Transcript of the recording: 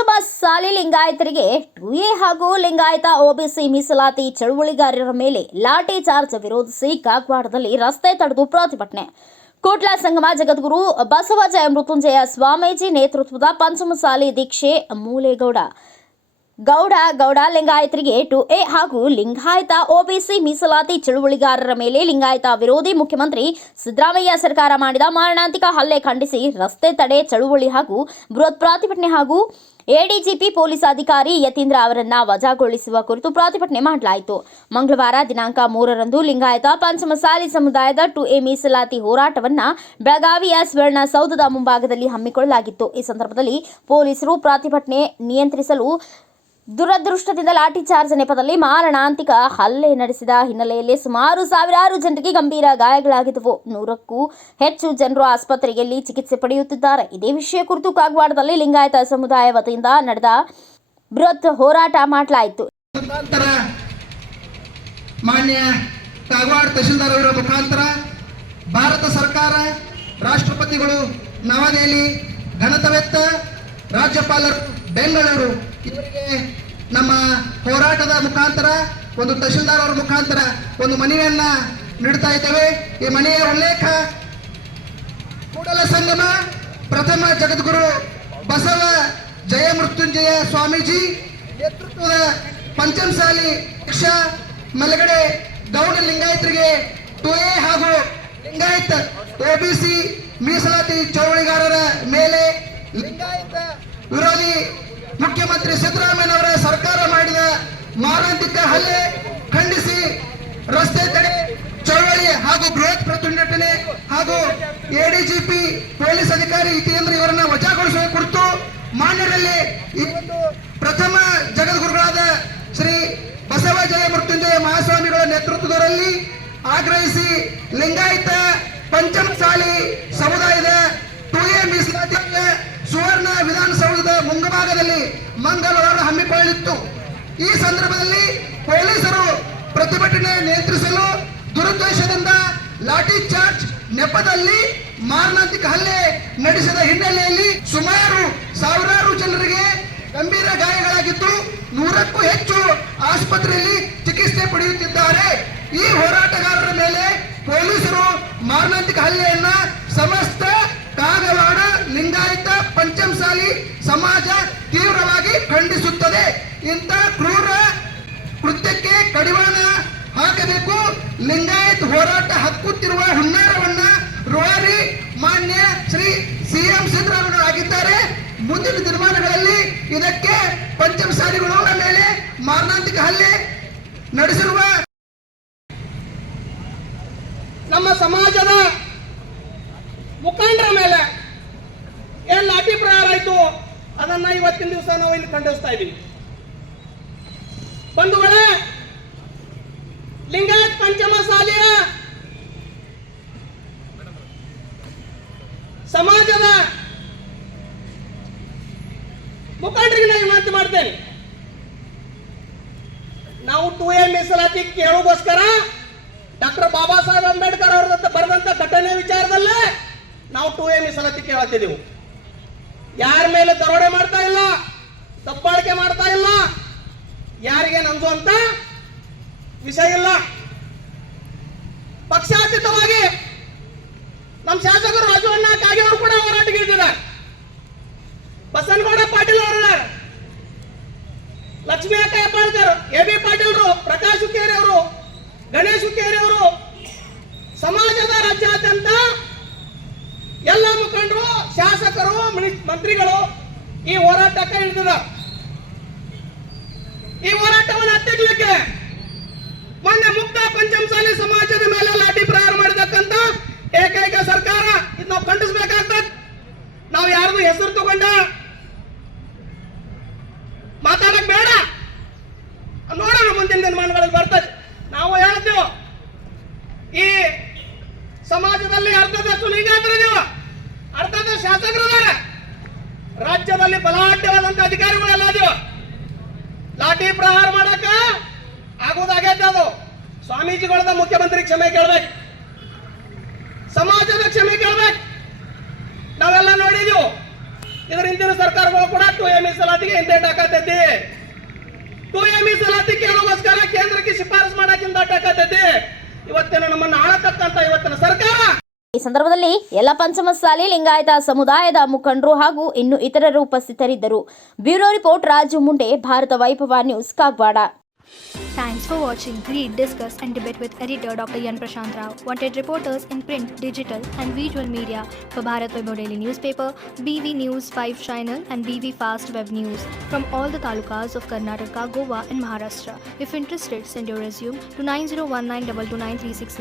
Panchamasali ಲಿಂಗಾಯತರಿಗೆ 2A ಹಾಗೂ Lingayat OBC ಮೀಸಲಾತಿ ಚಳುವಳಿಗಾರರ ಮೇಲೆ ಲಾಠಿ ಚಾರ್ಜ್ ವಿರೋಧಿಸಿ ಕಾಗವಾಡದಲ್ಲಿ ರಸ್ತೆ ತಡೆದು ಪ್ರತಿಭಟನೆ. ಕೂಡ್ಲ ಸಂಗಮ ಜಗದ್ಗುರು ಬಸವಜಯ ಮೃತ್ಯುಂಜಯ ಸ್ವಾಮೀಜಿ ನೇತೃತ್ವದ ಪಂಚಮಸಾಲಿ ದೀಕ್ಷೆ ಮೂಲೆಗೌಡ ಗೌಡ ಲಿಂಗಾಯತರಿಗೆ 2A ಹಾಗೂ ಲಿಂಗಾಯತ OBC ಮೀಸಲಾತಿ ಚಳುವಳಿಗಾರರ ಮೇಲೆ ಲಿಂಗಾಯತ ವಿರೋಧಿ ಮುಖ್ಯಮಂತ್ರಿ ಸಿದ್ದರಾಮಯ್ಯ ಸರ್ಕಾರ ಮಾಡಿದ ಮಾರಣಾಂತಿಕ ಹಲ್ಲೆ ಖಂಡಿಸಿ ರಸ್ತೆ ತಡೆ ಚಳುವಳಿ ಹಾಗೂ ಬೃಹತ್ ಪ್ರತಿಭಟನೆ ಹಾಗೂ ADGP ಪೊಲೀಸ್ ಅಧಿಕಾರಿ ಯತೀಂದ್ರ ಅವರನ್ನ ವಜಾಗೊಳಿಸುವ ಕುರಿತು ಪ್ರತಿಭಟನೆ ಮಾಡಲಾಯಿತು. ಮಂಗಳವಾರ ದಿನಾಂಕ 3ರಂದು ಲಿಂಗಾಯತ ಪಂಚಮಸಾಲಿ ಸಮುದಾಯದ 2A ಮೀಸಲಾತಿ ಹೋರಾಟವನ್ನು ಬೆಳಗಾವಿಯ ಸುವರ್ಣಸೌಧದ ಮುಂಭಾಗದಲ್ಲಿ ಹಮ್ಮಿಕೊಳ್ಳಲಾಗಿತ್ತು. ಈ ಸಂದರ್ಭದಲ್ಲಿ ಪೊಲೀಸರು ಪ್ರತಿಭಟನೆ ನಿಯಂತ್ರಿಸಲು ದುರದೃಷ್ಟದಿಂದ ಲಾಠಿ ಚಾರ್ಜ್ ನೆಪದಲ್ಲಿ ಮಾರಣಾಂತಿಕ ಹಲ್ಲೆ ನಡೆಸಿದ ಹಿನ್ನೆಲೆಯಲ್ಲಿ ಸುಮಾರು ಸಾವಿರಾರು ಜನರಿಗೆ ಗಂಭೀರ ಗಾಯಗಳಾಗಿದ್ದವು. 100ಕ್ಕೂ ಹೆಚ್ಚು ಜನರು ಆಸ್ಪತ್ರೆಯಲ್ಲಿ ಚಿಕಿತ್ಸೆ ಪಡೆಯುತ್ತಿದ್ದಾರೆ. ಇದೇ ವಿಷಯ ಕುರಿತು ಕಾಗವಾಡದಲ್ಲಿ ಲಿಂಗಾಯತ ಸಮುದಾಯ ವತಿಯಿಂದ ನಡೆದ ಬೃಹತ್ ಹೋರಾಟ ಮಾಡಲಾಯಿತು. ಮಾನ್ಯ ಕಾಗವಾಡ ತಹಶೀಲ್ದಾರ್ ಅವರ ಮುಖಾಂತರ ಭಾರತ ಸರ್ಕಾರ, ರಾಷ್ಟ್ರಪತಿಗಳು ನವದೆಹಲಿ, ಗಣತವೆತ್ತ ರಾಜ್ಯಪಾಲರು ಬೆಂಗಳೂರು ಇವರಿಗೆ ನಮ್ಮ ಹೋರಾಟದ ಮುಖಾಂತರ ಒಂದು ತಹಶೀಲ್ದಾರ್ ಅವರ ಮುಖಾಂತರ ಒಂದು ಮನವಿಯನ್ನ ನೀಡ್ತಾ ಇದ್ದೇವೆ. ಈ ಮನೆಯ ಉಲ್ಲೇಖ ಕೂಡಲ ಸಂಗಮ ಪ್ರಥಮ ಜಗದ್ಗುರು ಬಸವ ಜಯ ಮೃತ್ಯುಂಜಯ ಸ್ವಾಮೀಜಿ ನೇತೃತ್ವದ ಪಂಚಮಸಾಲಿ ದೀಕ್ಷ ಮಲಗಡೆ ಗೌಡ ಲಿಂಗಾಯತರಿಗೆ 2A ಹಾಗೂ ಲಿಂಗಾಯತ OBC ಮೀಸಲಾತಿ ಚಳುವಳಿಗಾರರ ಮೇಲೆ ಲಿಂಗಾಯತ ವಿರೋಧಿ ಮುಖ್ಯಮಂತ್ರಿ ಸಿದ್ದರಾಮಯ್ಯನವರ ಸರ್ಕಾರ ಮಾಡಿದ ಮಾರಣಾಂತಿಕ ಹಲ್ಲೆ ಖಂಡಿಸಿ ರಸ್ತೆ ತಡೆ ಚಳವಳಿ ಹಾಗೂ ಬೃಹತ್ ಪ್ರತಿಭಟನೆ ಹಾಗೂ ADGP ಪೊಲೀಸ್ ಅಧಿಕಾರಿ ಯತೀಂದ್ರ ಇವರನ್ನ ವಜಾಗೊಳಿಸುವ ಕುರಿತು ಮಾನ್ಯರಲ್ಲಿ ಈ ಒಂದು ಪ್ರಥಮ ಜಗದ್ಗುರುಗಳಾದ ಶ್ರೀ ಬಸವಜಯ ಮೃತ್ಯುಂಜಯ ಮಹಾಸ್ವಾಮಿಗಳ ನೇತೃತ್ವದಲ್ಲಿ ಆಗ್ರಹಿಸಿ ಲಿಂಗಾಯತ ಪಂಚಮಸಾಲಿ ಸಮುದಾಯದ 2A ಮೀಸಲಾತಿ ಸುವರ್ಣ ವಿಧಾನಸೌಧದ ಮುಂಭಾಗದಲ್ಲಿ ಮಂಗಳವಾರ ಹಮ್ಮಿಕೊಳ್ಳಲಿತ್ತು. ಈ ಸಂದರ್ಭದಲ್ಲಿ ಪೊಲೀಸರು ಪ್ರತಿಭಟನೆ ನಿಯಂತ್ರಿಸಲು ದುರುದ್ದೇಶದಿಂದ ಲಾಠಿ ಚಾರ್ಜ್ ನೆಪದಲ್ಲಿ ಮಾರಣಾಂತಿಕ ಹಲ್ಲೆ ನಡೆಸಿದ ಹಿನ್ನೆಲೆಯಲ್ಲಿ ಸುಮಾರು ಸಾವಿರಾರು ಜನರಿಗೆ ಗಂಭೀರ ಗಾಯಗಳಾಗಿದ್ದು 100ಕ್ಕೂ ಹೆಚ್ಚು ಆಸ್ಪತ್ರೆಯಲ್ಲಿ ಚಿಕಿತ್ಸೆ ಪಡೆಯುತ್ತಿದ್ದಾರೆ. ಈ ಹೋರಾಟಗಾರರ ಮೇಲೆ ಪೊಲೀಸರು ಮಾರಣಾಂತಿಕ ಹಲ್ಲೆಯನ್ನ ಸಮಸ್ತ ಕಾಗವಾಡ ಲಿಂಗಾಯತ ಪಂಚಮಸಾಲಿ ಸಮಾಜ ತೀವ್ರವಾಗಿ ಖಂಡಿಸುತ್ತದೆ. ಇಂಥ ಕ್ರೂರ ಕೃತ್ಯಕ್ಕೆ ಕಡಿವಾಣ ಹಾಕಬೇಕು. ಲಿಂಗಾಯತ್ ಹೋರಾಟ ಹಕ್ಕುತ್ತಿರುವ ಹುನ್ನಾರವನ್ನ ರೂವಾರಿ ಮಾನ್ಯ ಶ್ರೀ CM ಸಿದ್ದರಾಮಯ್ಯ ಆಗಿದ್ದಾರೆ. ಮುಂದಿನ ದಿನಮಾನಗಳಲ್ಲಿ ಇದಕ್ಕೆ ಪಂಚಮಸಾಲಿಗಳ ಮೇಲೆ ಮಾರಣಾಂತಿಕ ಹಲ್ಲೆ ನಡೆಸಿರುವ ನಮ್ಮ ಸಮಾಜದ ಮುಖಂಡರ ಮೇಲೆ ಏನ್ ಲಾಠಿ ಪ್ರಹಾರ ಆಯ್ತು ಅದನ್ನ ಇವತ್ತಿನ ದಿವಸ ನಾವು ಇಲ್ಲಿ ಖಂಡಿಸ್ತಾ ಇದ್ದೀವಿ. ಬಂಧುಗಳೇ, ಲಿಂಗಾಯತ್ ಪಂಚಮಸಾಲಿಯ ಸಮಾಜದ ಮುಖಂಡರಿಗೆ ನಾನು ವಿನಂತಿ ಮಾಡ್ತೇನೆ. ನಾವು 2A ಮೀಸಲಾತಿ ಕೇಳೋಗೋಸ್ಕರ ಡಾಕ್ಟರ್ ಬಾಬಾ ಸಾಹೇಬ್ ಅಂಬೇಡ್ಕರ್ ಅವರ ಬರೆದಂತ ಘಟನೆ ವಿಚಾರದಲ್ಲೇ ನಾವು 2A ಮೀಸಲಾತಿ ಕೇಳತ್ತಿದ್ದೆವು. ಯಾರ ಮೇಲೆ ದರೋಡೆ ಮಾಡ್ತಾ ಇಲ್ಲ, ದಬ್ಬಾಳಿಕೆ ಮಾಡ್ತಾ ಇಲ್ಲ, ಯಾರಿಗೆ ನಂಜುವಂತ ವಿಷಯ ಇಲ್ಲ. ಪಕ್ಷಾತೀತವಾಗಿ ನಮ್ಮ ಶಾಸಕರು ರಾಜವಣ್ಣ ಕಾಗೆ ಅವರು ಕೂಡ ಹೋರಾಟಗಿಳಿದಿದ್ದಾರೆ. ಬಸನಗೌಡ ಪಾಟೀಲ್ ಅವರು, ಲಕ್ಷ್ಮೀ ಅಕ್ಕ ಹೆಬ್ಬಾಳ್ಕರ್, AB ಪಾಟೀಲ್ರು, ಪ್ರಕಾಶ್ ಹುಕ್ಕೇರಿ ಅವರು, ಗಣೇಶ್ ಹುಕ್ಕೇರಿ ಅವರು, ಸಮಾಜದ ರಾಜ್ಯಾದ್ಯಂತ ಎಲ್ಲ ಮುಖಂಡರು, ಶಾಸಕರು, ಮಂತ್ರಿಗಳು ಈ ಹೋರಾಟಕ್ಕೆ ಇಳಿದಿದ್ದಾರೆ. ಈ ಹೋರಾಟವನ್ನು ಹತ್ತಿಕ್ಕಲಿಕ್ಕೆ ಮೊನ್ನೆ ಮುಕ್ತ ಪಂಚಮಸಾಲಿ ಸಮಾಜದ ಮೇಲೆ ಲಾಠಿ ಪ್ರಹಾರ ಮಾಡಿದಕ್ಕಂತ ಏಕೈಕ ಸರ್ಕಾರ ಇದು ನಾವು ಖಂಡಿಸಬೇಕಾಗ್ತದೆ. ನಾವು ಯಾರ್ದು ಹೆಸರು ತಗೊಂಡ ಮಾತಾಡಕ್ ಬೇಡ, ನೋಡೋಣ ಮುಂದಿನ ದಿನಮಾನಗಳಲ್ಲಿ ಬರ್ತದೆ. ನಾವು ಹೇಳ್ತೇವೆ, ಈ ಸಮಾಜದಲ್ಲಿ ಅರ್ಧದಷ್ಟು ಲಿಂಗಾಯತರಿದ್ದೀವ, ಅರ್ಧದ ಶಾಸಕರಿದ್ದಾರೆ, ರಾಜ್ಯದಲ್ಲಿ ಬಲಾಢ್ಯವಾದಂತ ಅಧಿಕಾರಿಗಳೆಲ್ಲ ಇದೀವ. ಲಾಠಿ ಪ್ರಹಾರ ಮಾಡಕ ಆಗೋದಾಗೈತೆ. ಅದು ಸ್ವಾಮೀಜಿಗಳದ ಮುಖ್ಯಮಂತ್ರಿ ಕ್ಷಮೆ ಕೇಳ್ಬೇಕು, ಸಮಾಜದ ಕ್ಷಮೆ ಕೇಳ್ಬೇಕು. ನಾವೆಲ್ಲ ನೋಡಿದೀವಿ ಇದರಿಂದ ಹಿಂದಿನ ಸರ್ಕಾರಗಳು ಕೂಡ 2A ಮೀಸಲಾತಿಗೆ ಹಿಂದೇಟ್ ಹಾಕತೈತಿ. 2A ಮೀಸಲಾತಿ ಕೇಳೋಗೋಸ್ಕರ ಕೇಂದ್ರಕ್ಕೆ ಶಿಫಾರಸು ಮಾಡಕ್ಕೆ ಹಿಂದೇಟ್ ಹಾಕತೈತಿ. ಇವತ್ತಿನ ನಮ್ಮನ್ನು ಆಳತಕ್ಕಂತ ಇವತ್ತಿನ ಸರ್ಕಾರ. ಈ ಸಂದರ್ಭದಲ್ಲಿ ಎಲ್ಲ ಪಂಚಮಸಾಲಿ ಲಿಂಗಾಯತ ಸಮುದಾಯದ ಮುಖಂಡರು ಹಾಗೂ ಇನ್ನು ಇತರರು ಉಪಸ್ಥಿತರಿದ್ದರು. ಬ್ಯೂರೋ ರಿಪೋರ್ಟ್ ರಾಜು ಮುಂಡೆ, ಭಾರತ ವೈಭವ news, Kagwad. Thanks for watching. Read, discuss and debate with editor Dr. Yan Prashant Rao. Wanted reporters in print, digital and visual media for Bharat Vaibhav Daily Newspaper, BV News 5 Channel and BV Fast Web News from all the talukas of Karnataka, Goa and Maharashtra. If interested, send your resume to 9019229369.